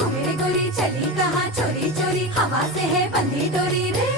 घूमे गोरी चली कहाँ चोरी चोरी हवा से है बंधी डोरी रे।